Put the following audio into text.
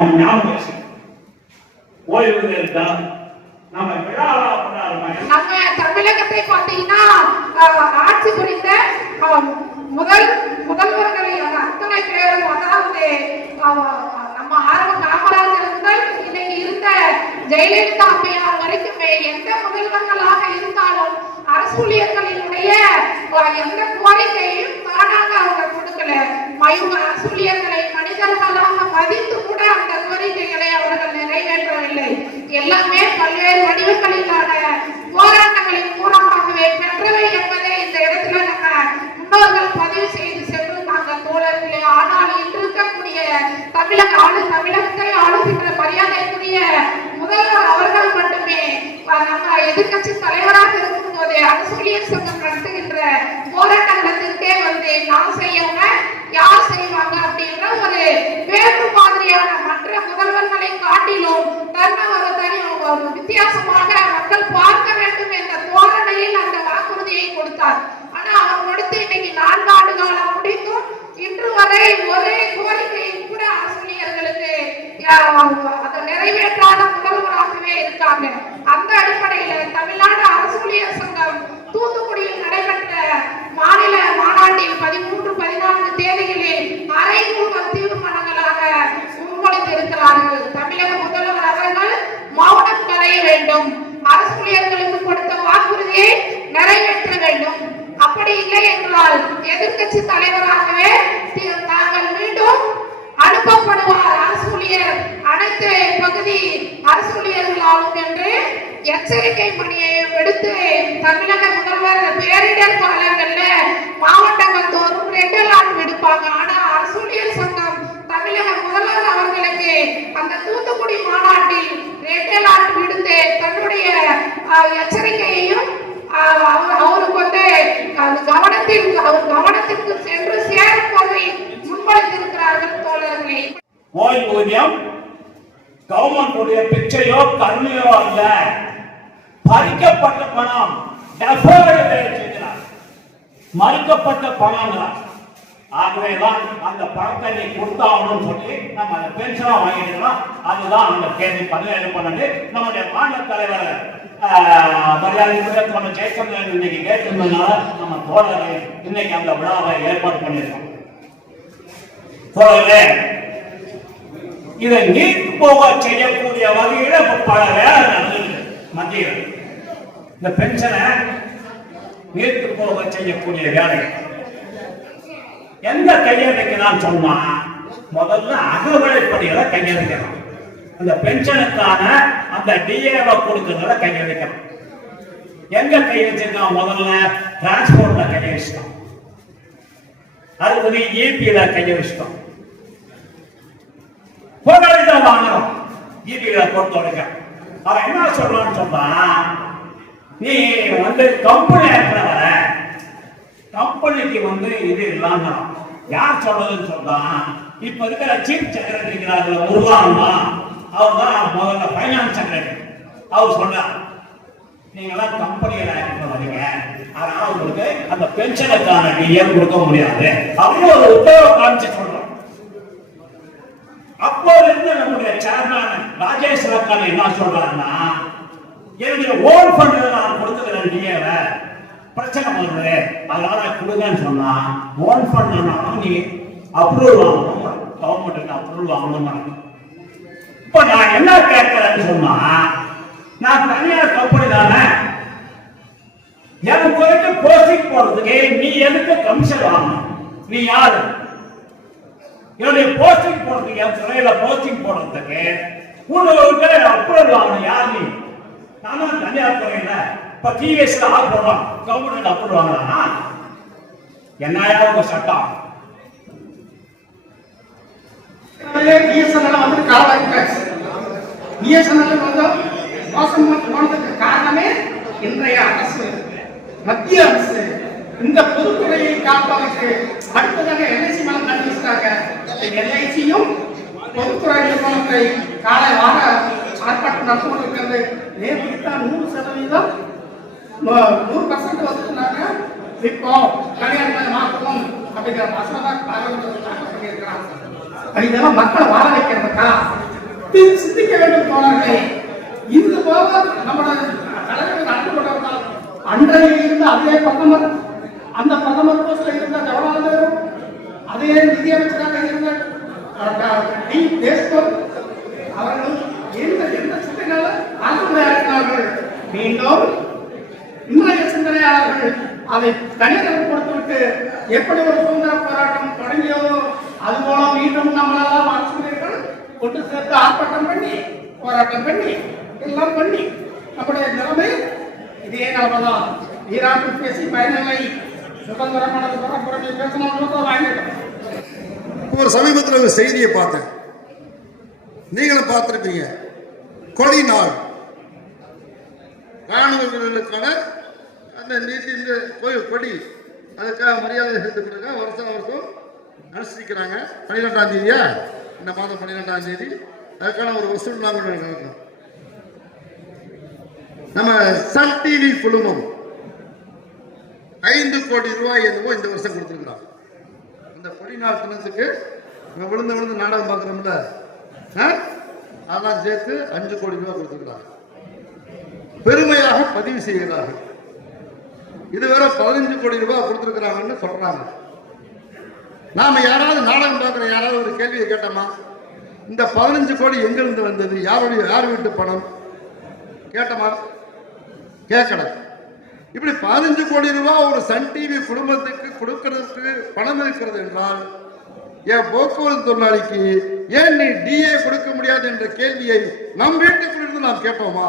ஞாபகம் ஓய்வு நம்ம நம்ம தமிழகத்தை பார்த்தீங்கன்னா ஆட்சி புரிந்த முதல் அத்தனை பேரும் அதாவது நம்ம ஆரம்ப காமராஜர் முதல் இன்னைக்கு இருந்த ஜெயலலிதா அம்மையார் வரைக்குமே எந்த முதல்வர்களாக இருந்தாலும் அரசு ஊழியர்களினுடைய எந்த கோரிக்கையும் தானாக அவங்க கொடுக்கல. மயூர் அரசு மனிதர்களாக மதித்து கூட அந்த கோரிக்கைகளை அவர்கள் நிறைவேற்றவில்லை எல்லாமே பல்வேறு வடிவங்களிலான போராட்டங்களின் மூலமாகவே பெற்றவை என்பதை இந்த இடத்துல நம்ம முன்னோர்கள் பதிவு செய்து சென்றிருந்தாங்க தோழர்களே. ஆனால் இன்று இருக்கக்கூடிய தமிழக ஆளு தமிழகத்தை ஆளுகின்ற மரியாதைக்குரிய முதல்வர் அவர்கள் மட்டுமே நம்ம எதிர்க்கட்சி தலைவராக இருக்கும் போதே அரசியல் சங்கம் நடத்துகின்ற போராட்டங்களுக்கே வந்து நான் செய்யவங்க யார் செய்வாங்க அப்படின்ற ஒரு வேறு மாதிரியான மற்ற முதல்வர்களை காட்டிலும் தன்னை ஒரு வித்தியாசமாக மக்கள் பார்க்க வேண்டும் என்ற தோரணையில் அந்த வாக்குறுதியை கொடுத்தார். ஆனா அவர் கொடுத்து இன்னைக்கு நான்கு ஆண்டு காலம் முடிந்தும் இன்று வரை ஒரே கோரிக்கையை கூட ஆசிரியர்களுக்கு அதை நிறைவேற்றாத முதல்வராகவே இருக்காங்க அந்த அடிப்படையில தமிழ்நாடு அரசு ஊழியர் சங்கம் தூத்துக்குடியில் நடைபெற்ற மாநில மாநாட்டில் பதிமூன்று பதினான்கு தேதிகளில் அரைக்கூட்ட தீர்மானங்களாக முன்மொழிந்திருக்கிறார்கள் தமிழக முதல்வர் அவர்கள் மௌனம் கலைய வேண்டும் அரசு ஊழியர்களுக்கு கொடுத்த வாக்குறுதியை நிறைவேற்ற வேண்டும் அப்படி இல்லை எதிர்கட்சி எதிர்க்கட்சி தலைவராகவே தாங்கள் மீண்டும் அனுப்பப்படுவார் அரசு ஊழியர் அனைத்து பகுதி அரசு ஊழியர்களாலும் என்று எச்சரிக்கை பணியை விடுத்து தமிழக முதல்வர் பேரிடர் காலங்கள்ல மாவட்டங்கள் தோறும் ரெண்டு நாள் விடுப்பாங்க. ஆனா அரசு ஊழியர் சங்கம் தமிழக முதல்வர் அவர்களுக்கு அந்த தூத்துக்குடி மாநாட்டில் ரெண்டு நாள் விடுத்து தன்னுடைய எச்சரிக்கையையும் அவர்- கவனத்திற்கு அவர் கவனத்திற்கு சென்று சேரும் வகையில் முன்மொழிந்திருக்கிறார்கள் தோழர்களே. ஓய்வூதியம் கவர்மெண்ட் பிச்சையோ கருணையோ அல்ல. பறிக்கப்பட்ட பணம் மறுக்கப்பட்ட பணம் ஆகவேதான் அந்த பணத்தை நீ கொடுத்தாகணும்னு சொல்லி நம்ம அந்த பென்ஷனா வாங்கிடலாம் அதுதான் அந்த கேள்வி பதினேழு பன்னெண்டு நம்முடைய மாநில தலைவர் மரியாதை நம்ம ஜெயச்சந்திரன் இன்னைக்கு கேட்டிருந்ததுனால நம்ம தோழரை இன்னைக்கு அந்த விழாவை ஏற்பாடு பண்ணியிருக்கோம். தோழர்களே இதை நீட்டு போக செய்யக்கூடிய வகையில பல வேலை நடந்தது மத்தியில். இந்த பென்ஷனை நீட்டு போக செய்யக்கூடிய வேலை எந்த கையெழுத்துக்கிறான்னு சொன்னா முதல்ல அகவலைப்படியில கையெழுக்கணும் அந்த பென்ஷனுக்கான அந்த டிஏவை கொடுக்கறதுல வைக்கணும். எங்க கை வச்சிருக்கான்? முதல்ல டிரான்ஸ்போர்ட்ல அது அடுத்தது ஏபியில கையெழுச்சிட்டோம் போராடி தான் வாங்கணும். ஈபியில பொறுத்த வரைக்கும் அவன் என்ன சொல்றான்னு சொன்னா நீ வந்து கம்பெனி இருக்கிறவர கம்பெனிக்கு வந்து இது இல்லாம யார் சொல்றதுன்னு சொன்னா இப்ப இருக்கிற சீஃப் செக்ரட்டரி இருக்கிறார்கள் முருகானமா அவர் தான் முதல்ல ஃபைனான்ஸ் செக்ரட்டரி அவர் சொன்னார் நீங்களாம் கம்பெனியில வரீங்க அதனால உங்களுக்கு அந்த பென்ஷனுக்கான டிஎம் கொடுக்க முடியாது. அப்படின்னு ஒரு உத்தரவு காமிச்சு சொல்றோம் அப்போது இருந்து நம்முடைய சேர்மன் ராஜேஷ் ரக்கான என்ன சொல்றாருன்னா எனக்கு ஓன் பண்ணது நான் கொடுத்துக்கிறேன் டிஏவ பிரச்சனை வருது. அதனால கொடுங்கன்னு சொன்னா ஓன் ஃபண்ட்னாலும் நீ அப்ரூவல் வாங்கணும் கவர்மெண்ட் அப்ரூவல் வாங்கணும் இப்ப நான் என்ன கேட்கிறேன்னு சொன்னா நான் தனியார் கம்பெனி தானே. எனக்கு போயிட்டு போஸ்டிங் போறதுக்கு நீ எதுக்கு கமிஷன் வாங்கணும்? நீ யாரு? என்னுடைய போஸ்டிங் போடுறதுக்கு என் துறையில போஸ்டிங் போடுறதுக்கு உன்னோட அப்ரூவல் வாங்கணும் யார் நீ? நானும் தனியார் துறையில. இப்ப டிவிஎஸ்ல ஆள் போடுறோம் கவர்மெண்ட் அப்ரூவல் வாங்கலாம் என்னையா உங்க சட்டம்? பிஎஸ்என்எல் வந்து பிஎஸ்என்எல் வந்து மோசம் போனதுக்கு காரணமே இன்றைய அரசு மத்திய அரசு. இந்த பொதுத்துறையை காப்பதற்கு அடுத்ததாக எல்ஐசி மேல கண்டு எல்ஐசியும் பொதுத்துறை நிறுவனத்தை காலை வார ஆர்ப்பாட்டம் நடந்து கொண்டிருக்கிறது நேற்று தான் நூறு சதவீதம் நூறு பர்சன்ட் வந்துருந்தாங்க இப்போ தனியார் மாற்றணும் அப்படிங்கிற மசோதா பாராளுமன்றத்தில் தாக்கல் அப்படின்னா மக்களை வாழ வைக்கிறதுக்கா சிந்திக்க வேண்டும் தோழர்களே. இது போக நம்மளோட தலைவர் அன்பு அன்றையில் இருந்த அதே பிரதமர் அந்த பிரதமர் போஸ்ட்ல இருந்த ஜவஹர்லால் நேரு அதே நிதியமைச்சராக இருந்த டி தேஷ்பர் அவர்கள் எந்த எந்த சிந்தனையால ஆளுமையாக்கினார்கள் மீண்டும் இன்றைய சிந்தனையாளர்கள் அதை தனியார் கொடுத்துவிட்டு எப்படி ஒரு சுதந்திர கொண்டு ஆர்ப்பாட்டம் பண்ணி போராட்டம் பண்ணி எல்லாம் பண்ணி நம்முடைய நிலைமை இதே நிலைமை தான் ஈராக்கு பேசி பயனில்லை. சுதந்திரமானது புறமே பேசணும் வாங்கிட்டோம் ஒரு சமீபத்தில் ஒரு செய்தியை பார்த்தேன். நீங்களும் பார்த்துருப்பீங்க. கொடி நாள். ராணுவ வீரர்களுக்கான அந்த நீதி இந்த கோயில் கொடி அதுக்காக மரியாதை செலுத்துக்கிறதுக்காக வருஷம் வருஷம் அனுசரிக்கிறாங்க பன்னிரெண்டாம் தேதியா? இந்த மாதம் பன்னிரெண்டாம் தேதி. அதுக்கான ஒரு வசூல் நாங்கள் நம்ம சன் டிவி குழுமம் ஐந்து கோடி ரூபாய் என்னவோ இந்த வருஷம் கொடுத்துருக்குறாங்க. இந்த கொடி நாள் தினத்துக்கு இங்க விழுந்து விழுந்து நாடகம் பார்க்குறோம்ல அதெல்லாம் சேர்த்து அஞ்சு கோடி ரூபாய் கொடுத்துருக்குறாங்க. பெருமையாக பதிவு செய்கிறார்கள். இதுவரை பதினஞ்சு கோடி ரூபாய் கொடுத்துருக்குறாங்கன்னு சொல்றாங்க. நாம யாராவது நாடகம் பார்க்குற யாராவது ஒரு கேள்வியை கேட்டோமா? இந்த பதினஞ்சு கோடி எங்கிருந்து வந்தது? யாருடைய யார் வீட்டு பணம்? கேட்டமா? கேட்கல. இப்படி பதினஞ்சு கோடி ரூபாய் ஒரு சன் டிவி குடும்பத்துக்கு கொடுக்கறதுக்கு பணம் இருக்கிறது என்றால் என் போக்குவரத்து தொழிலாளிக்கு ஏன் நீ டிஏ கொடுக்க முடியாது என்ற கேள்வியை நம் வீட்டுக்குள்ளிருந்து நாம் கேட்போமா?